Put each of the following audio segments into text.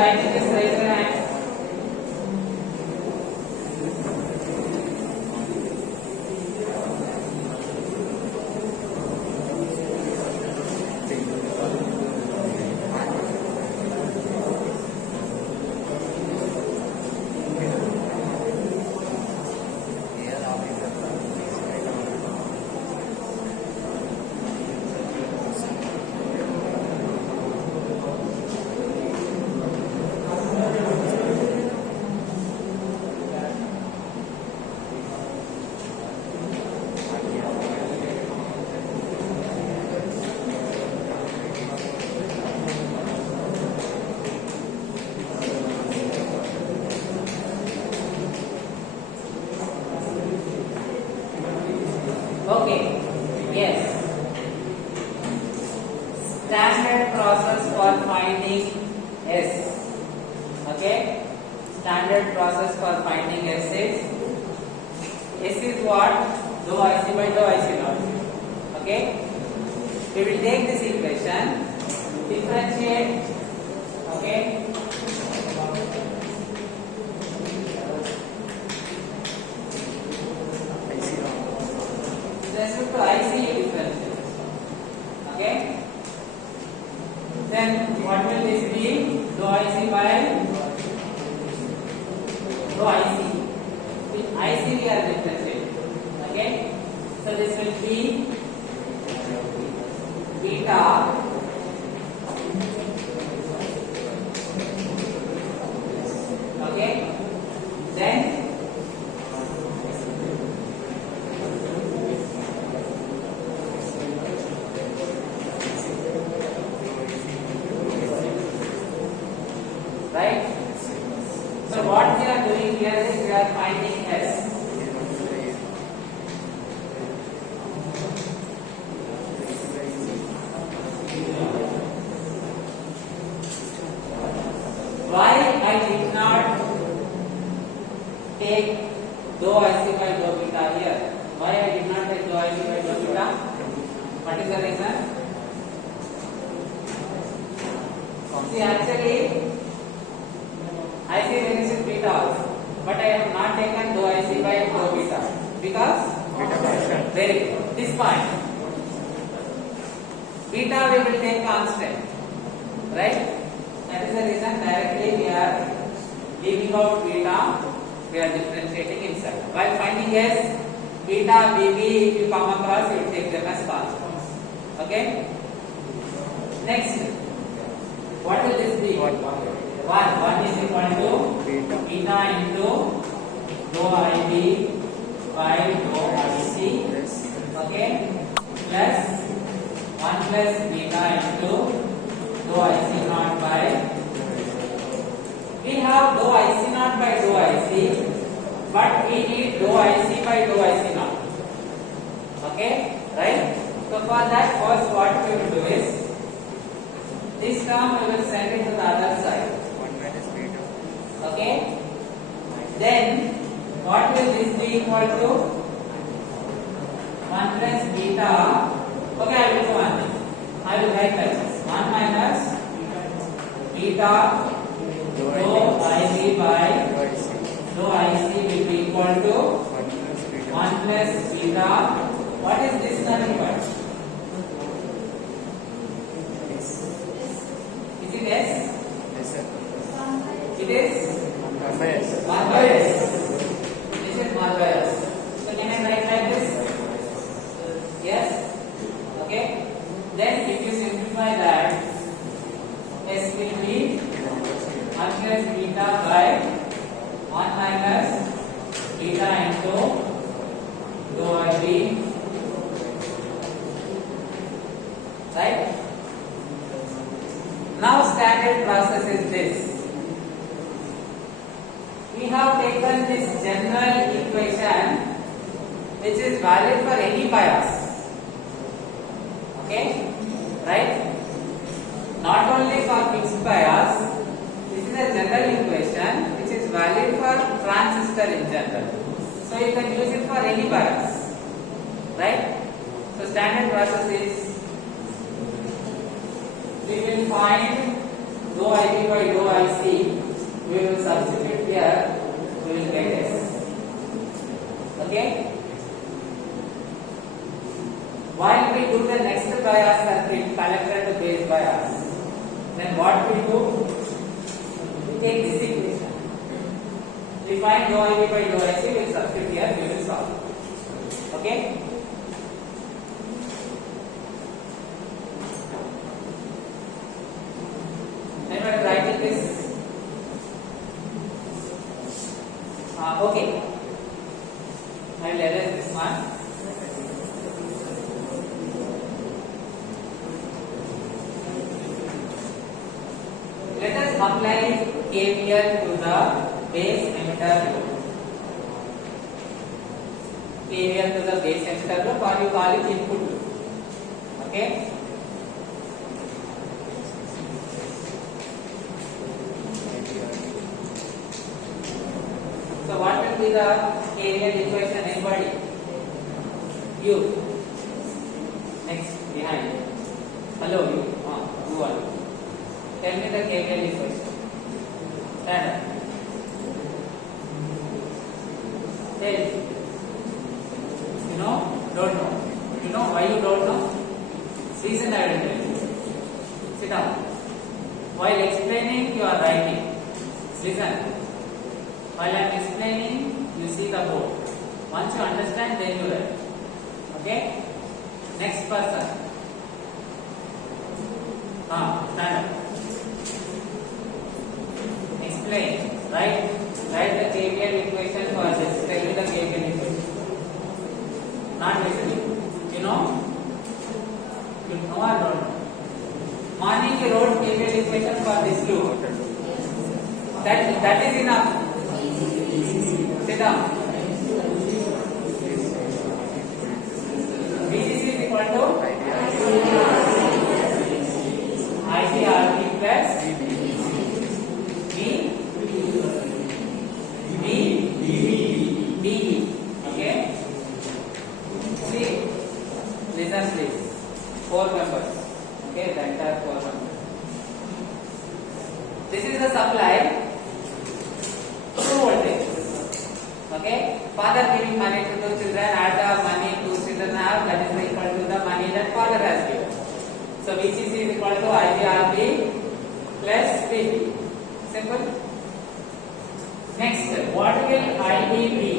writing this, raise your hand. Okay, yes. Standard process for finding S. Okay, standard process for finding S is what? Dou IC by dou IC naught. Okay, we will take this equation, differentiate. Okay. Respect to IC differential. Okay. Then what will this be? Dou IC by dou IC. With IC we are differentiating. Okay. So this will be beta okay. Then right? So what we are doing here is we are finding S. Why I did not take dou IC by dou beta here? Why I did not take dou IC by dou beta? What is the reason? See, actually IC varies with beta also, but I have not taken dou IC by dou beta because very good. This point beta we will take constant, right? That is the reason directly we are leaving out beta, we are differentiating inside. While finding S, beta, BB, if you come across, you take them as constants. Okay? Next, what will this be? 1 is equal to beta into dou IB by dou IC, okay, plus 1 plus beta into dou IC naught by, we have dou IC naught by dou IC, but we need dou IC by dou IC naught, okay, right? So for that, first what we will do is, this term we will send it to the other side. Okay. Then what will this be equal to? 1 plus beta. Okay, I will do one thing. I will write like this. 1 minus beta dou IC by dou IC will be equal to 1 plus beta. What is this nothing but? Is it S? Yes, sir. It is 1 by S. 1 by S. This is 1 by S. So can I write like this? Yes? Okay. Then if you simplify that, S will be 1 plus beta by 1 minus beta into dou IB. Right? Now standard process is this. We have taken this general equation which is valid for any bias. Okay? Right? Not only for fixed bias, this is a general equation which is valid for transistor in general. So you can use it for any bias. Right? So standard process is, we will find dou IB by dou IC, we will substitute here, we will get S. Okay? While we do the next bias circuit, collector to base bias, then what we do? We take this equation. We find dou IB by dou IC, we will substitute here, we will solve. Okay? Anyone writing this? Okay. I will erase this one. Let us apply KVL to the base emitter loop. KVL to the base emitter loop, or you call it input loop. Okay? So what will be the KVL equation? Anybody? You. Next, behind. Hello, you. You are. Tell me the KVL equation. Stand up. Tell. You know? Don't know. You know why you don't know? Reason I will tell you. Sit down. While explaining, you are writing. Listen. While I am explaining, you see the board. Once you understand, then you write. Okay? Next person. Stand up. Explain. Write the KVL equation for this. Tell me the KVL equation. Not listening. You know? You know or don't know? Morning you wrote KVL equation for this loop. That is enough. Sit down. VCC is equal to ICRP plus DE. Okay? See, listen please. 4 members. Okay, the entire 4 members. This is the supply. 2 voltage. Okay? Father giving money to 2 children, add the money 2 children have, that is equal to the money that father has given. So VCC is equal to IBRB plus VB. Simple. Next, what will IB be?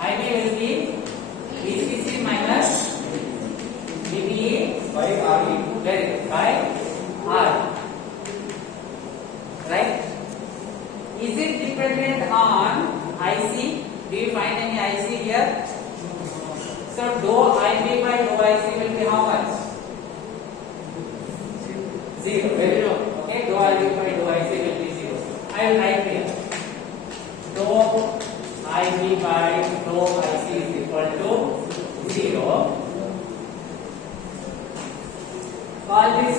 IB will be VCC minus VBE by RE. Very good. By R. Right? Is it dependent on IC? Do you find any IC here? So dou IB by dou IC will be how much? 0. Very good. Okay, dou IB by dou IC will be 0. I will write here. Dou IB by dou IC is equal to 0. Call this